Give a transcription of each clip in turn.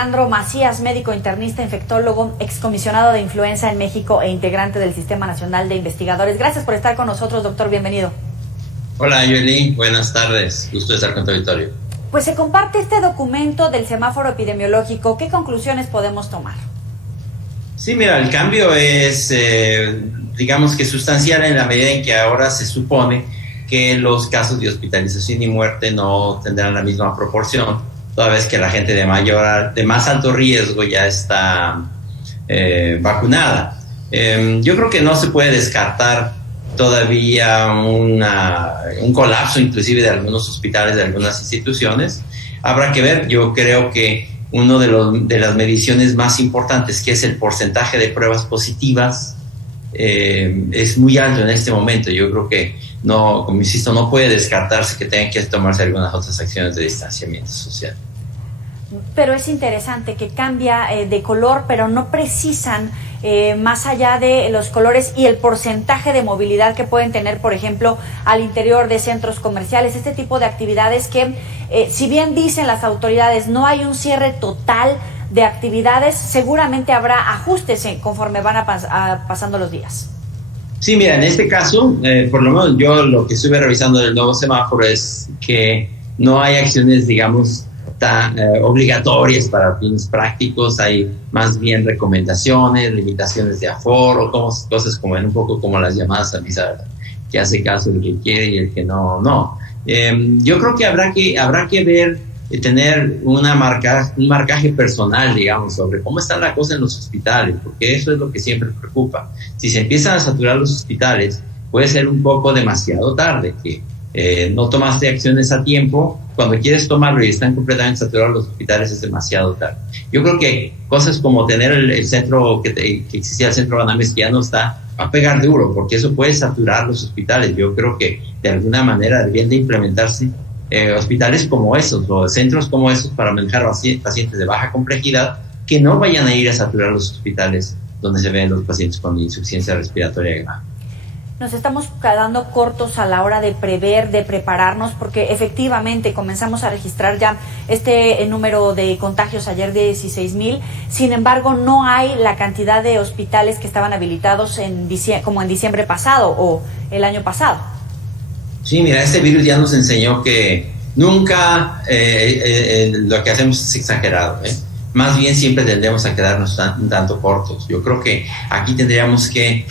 Alejandro Macías, médico internista, infectólogo, excomisionado de influenza en México e integrante del Sistema Nacional de Investigadores. Gracias por estar con nosotros, doctor, bienvenido. Hola, Yoli, buenas tardes, gusto de estar con tu auditorio. Pues se comparte este documento del semáforo epidemiológico. ¿Qué conclusiones podemos tomar? Sí, mira, el cambio es, digamos que sustancial en la medida en que ahora se supone que los casos de hospitalización y muerte no tendrán la misma proporción, toda vez que la gente de más alto riesgo ya está vacunada. Yo creo que no se puede descartar todavía un colapso inclusive de algunos hospitales, de algunas instituciones. Habrá que ver. Yo creo que uno de las mediciones más importantes, que es el porcentaje de pruebas positivas, es muy alto en este momento. Yo creo que no, como insisto, no puede descartarse que tengan que tomarse algunas otras acciones de distanciamiento social. Pero es interesante que cambia de color, pero no precisan más allá de los colores y el porcentaje de movilidad que pueden tener, por ejemplo, al interior de centros comerciales, este tipo de actividades que, si bien dicen las autoridades, no hay un cierre total de actividades, seguramente habrá ajustes conforme van pasando los días. Sí, mira, en este caso, por lo menos yo lo que estuve revisando del nuevo semáforo es que no hay acciones, digamos, obligatorias para fines prácticos. Hay más bien recomendaciones, limitaciones de aforo, cosas como un poco como las llamadas a misa, que hace caso el que quiere y el que no. Yo creo que habrá que ver, tener un marcaje personal, digamos, sobre cómo está la cosa en los hospitales, porque eso es lo que siempre preocupa. Si se empiezan a saturar los hospitales, puede ser un poco demasiado tarde, que no tomaste acciones a tiempo. Cuando quieres tomarlo y están completamente saturados los hospitales, es demasiado tarde. Yo creo que cosas como tener el centro que existía, el centro Banamex, que ya no está, va a pegar duro, porque eso puede saturar los hospitales. Yo creo que de alguna manera deberían de implementarse hospitales como esos o centros como esos para manejar pacientes de baja complejidad, que no vayan a ir a saturar los hospitales donde se ven los pacientes con insuficiencia respiratoria grave. Nos estamos quedando cortos a la hora de prever, de prepararnos, porque efectivamente comenzamos a registrar ya este número de contagios ayer de 16,000. Sin embargo, no hay la cantidad de hospitales que estaban habilitados como en diciembre pasado o el año pasado. Sí, mira, este virus ya nos enseñó que nunca lo que hacemos es exagerado, Más bien siempre tendemos a quedarnos un tanto cortos. Yo creo que aquí tendríamos que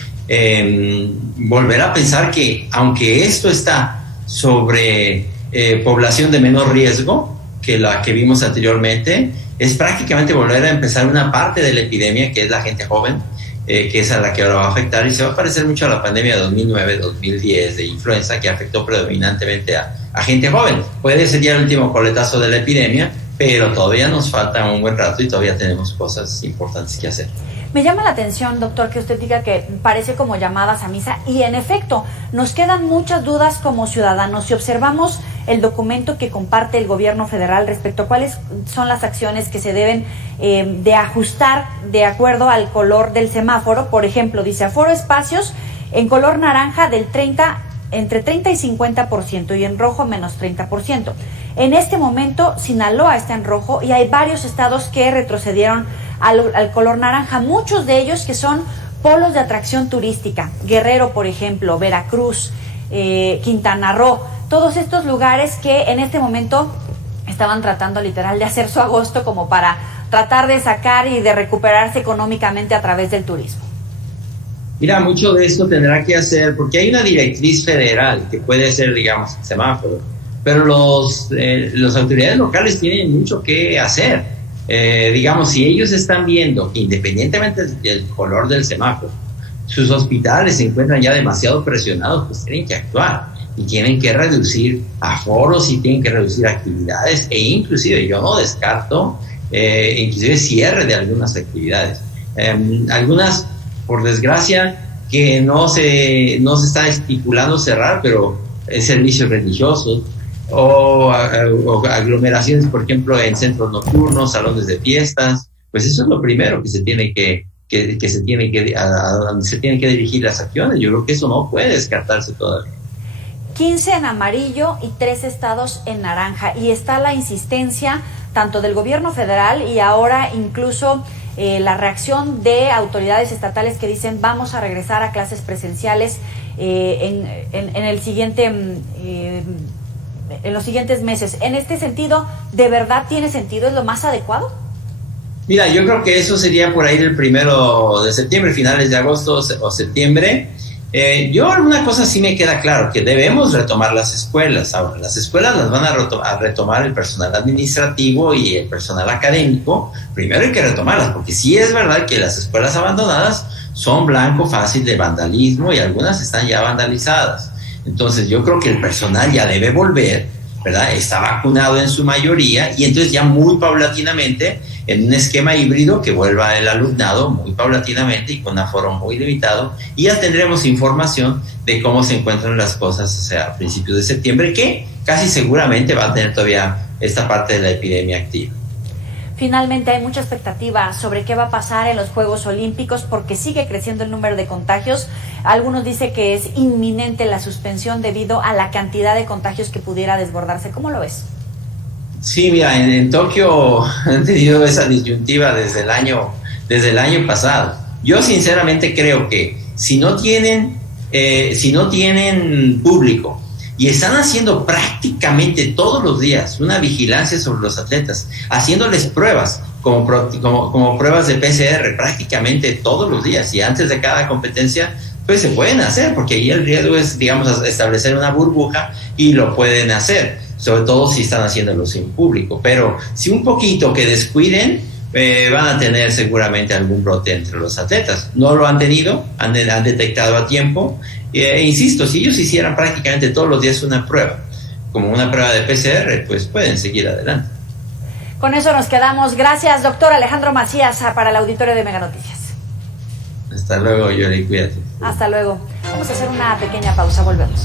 volver a pensar que, aunque esto está sobre población de menor riesgo que la que vimos anteriormente, es prácticamente volver a empezar una parte de la epidemia, que es la gente joven, que es a la que ahora va a afectar, y se va a parecer mucho a la pandemia de 2009-2010 de influenza, que afectó predominantemente a gente joven. Puede ser ya el último coletazo de la epidemia, pero todavía nos falta un buen rato y todavía tenemos cosas importantes que hacer. Me llama la atención, doctor, que usted diga que parece como llamadas a misa, y en efecto, nos quedan muchas dudas como ciudadanos. Si observamos el documento que comparte el gobierno federal respecto a cuáles son las acciones que se deben de ajustar de acuerdo al color del semáforo, por ejemplo, dice aforo espacios en color naranja entre 30 y 50% y en rojo menos 30%. En este momento, Sinaloa está en rojo y hay varios estados que retrocedieron al color naranja, muchos de ellos que son polos de atracción turística. Guerrero, por ejemplo, Veracruz, Quintana Roo, todos estos lugares que en este momento estaban tratando literal de hacer su agosto como para tratar de sacar y de recuperarse económicamente a través del turismo. Mira, mucho de esto tendrá que hacer, porque hay una directriz federal que puede ser, digamos, el semáforo, pero las autoridades locales tienen mucho que hacer. Digamos, si ellos están viendo que independientemente del color del semáforo, sus hospitales se encuentran ya demasiado presionados, pues tienen que actuar y tienen que reducir aforos y tienen que reducir actividades, e inclusive yo no descarto inclusive cierre de algunas actividades. Algunas, por desgracia, que no se está estipulando cerrar, pero servicios religiosos o aglomeraciones, por ejemplo, en centros nocturnos, salones de fiestas, pues eso es lo primero que se tiene a donde se tienen que dirigir las acciones. Yo creo que eso no puede descartarse todavía. 15 en amarillo y 3 estados en naranja, y está la insistencia tanto del gobierno federal y ahora incluso la reacción de autoridades estatales que dicen vamos a regresar a clases presenciales en el siguiente en los siguientes meses. En este sentido, ¿de verdad tiene sentido? ¿Es lo más adecuado? Mira, yo creo que eso sería por ahí del 1 de septiembre, finales de agosto o septiembre. Yo una cosa sí me queda claro, que debemos retomar las escuelas. Ahora, las escuelas las van a retomar el personal administrativo y el personal académico. Primero hay que retomarlas, porque sí es verdad que las escuelas abandonadas son blanco fácil de vandalismo y algunas están ya vandalizadas. Entonces yo creo que el personal ya debe volver, ¿verdad? Está vacunado en su mayoría y entonces ya muy paulatinamente, en un esquema híbrido, que vuelva el alumnado muy paulatinamente y con un aforo muy limitado, y ya tendremos información de cómo se encuentran las cosas, o sea, a principios de septiembre, que casi seguramente va a tener todavía esta parte de la epidemia activa. Finalmente, hay mucha expectativa sobre qué va a pasar en los Juegos Olímpicos porque sigue creciendo el número de contagios. Algunos dicen que es inminente la suspensión debido a la cantidad de contagios que pudiera desbordarse. ¿Cómo lo ves? Sí, mira, en Tokio han tenido esa disyuntiva desde el año pasado. Yo sinceramente creo que si no tienen público y están haciendo prácticamente todos los días una vigilancia sobre los atletas, haciéndoles pruebas como pruebas de PCR prácticamente todos los días y antes de cada competencia, pues se pueden hacer, porque ahí el riesgo es, digamos, establecer una burbuja y lo pueden hacer, sobre todo si están haciéndolo sin público. Pero si un poquito que descuiden, van a tener seguramente algún brote entre los atletas. No lo han tenido, han detectado a tiempo. E insisto, si ellos hicieran prácticamente todos los días una prueba, como una prueba de PCR, pues pueden seguir adelante. Con eso nos quedamos. Gracias, doctor Alejandro Macías, para el auditorio de Mega Noticias. Hasta luego, Yoli, cuídate. Hasta luego. Vamos a hacer una pequeña pausa, volvemos.